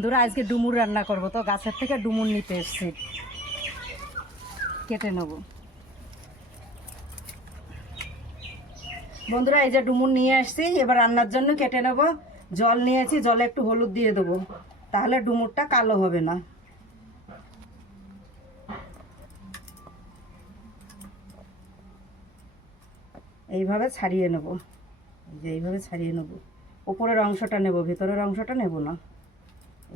বন্ধুরা আজকে ডুমুর রান্না করব, তো গাছের থেকে ডুমুর নিতে এসেছি, কেটে নেব। বন্ধুরা এই যে ডুমুর নিয়ে আসছি, এবার রান্নার জন্য কেটে নেব। জল নিয়েছি, জলে একটু হলুদ দিয়ে দেবো, তাহলে ডুমুরটা কালো হবে না। এইভাবে ছাড়িয়ে নেব, এই যে এইভাবে ছাড়িয়ে নেব। উপরের অংশটা নেব, ভিতরের অংশটা নেব না,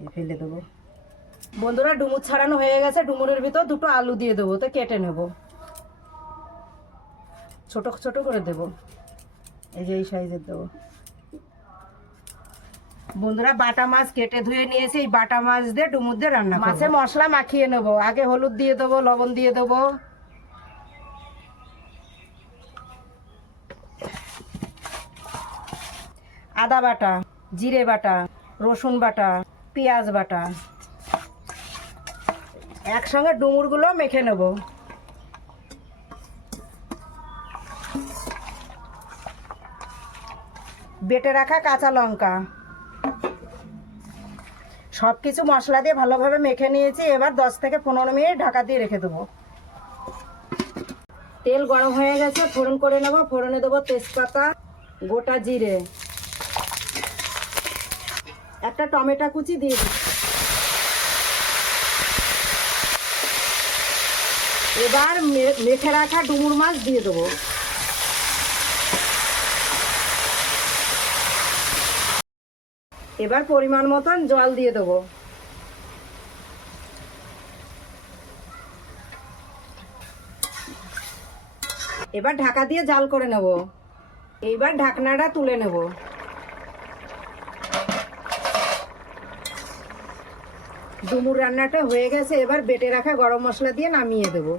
এই ফেলে দেবো। বন্ধুরা ডুমুর ছাড়ানো হয়ে গেছে, ডুমুরের ভিতর দুটো আলু দিয়ে দেবো, তো কেটে নেব, ছোট ছোট করে দেব, এই যে এই সাইজের দেবো। বন্ধুরা বাটা মাছ কেটে ধুয়ে নিয়েছি, এই বাটা মাছ দিয়ে ডুমুর দিয়ে রান্না করব। মাছে মশলা মাখিয়ে নেব, আগে হলুদ দিয়ে দেবো, লবণ দিয়ে দেবো, আদা বাটা, জিরে বাটা, রসুন বাটা, পেঁয়াজ বাটা, একসঙ্গে ডুমুরগুলো মেখে নেব। বেটে রাখা কাঁচা লঙ্কা, সব কিছু মশলা দিয়ে ভালোভাবে মেখে নিয়েছি। এবার 10 থেকে 15 মিনিট ঢাকা দিয়ে রেখে দেবো। তেল গরম হয়ে গেছে, ফোড়ন করে নেব। ফোড়নে দেবো তেজপাতা, গোটা জিরে, একটা টমেটো কুচি দিয়ে দেবো। এবার মেখে রাখা ডুমুর মাছ দিয়ে দেবো। এবার পরিমাণ মতন জল দিয়ে দেবো। এবার ঢাকা দিয়ে জাল করে নেব। এইবার ঢাকনাটা তুলে নেব। ডুমুর রান্নাটা হয়ে গেছে, এবার বেটে রাখা গরম মশলা দিয়ে নামিয়ে দেবো।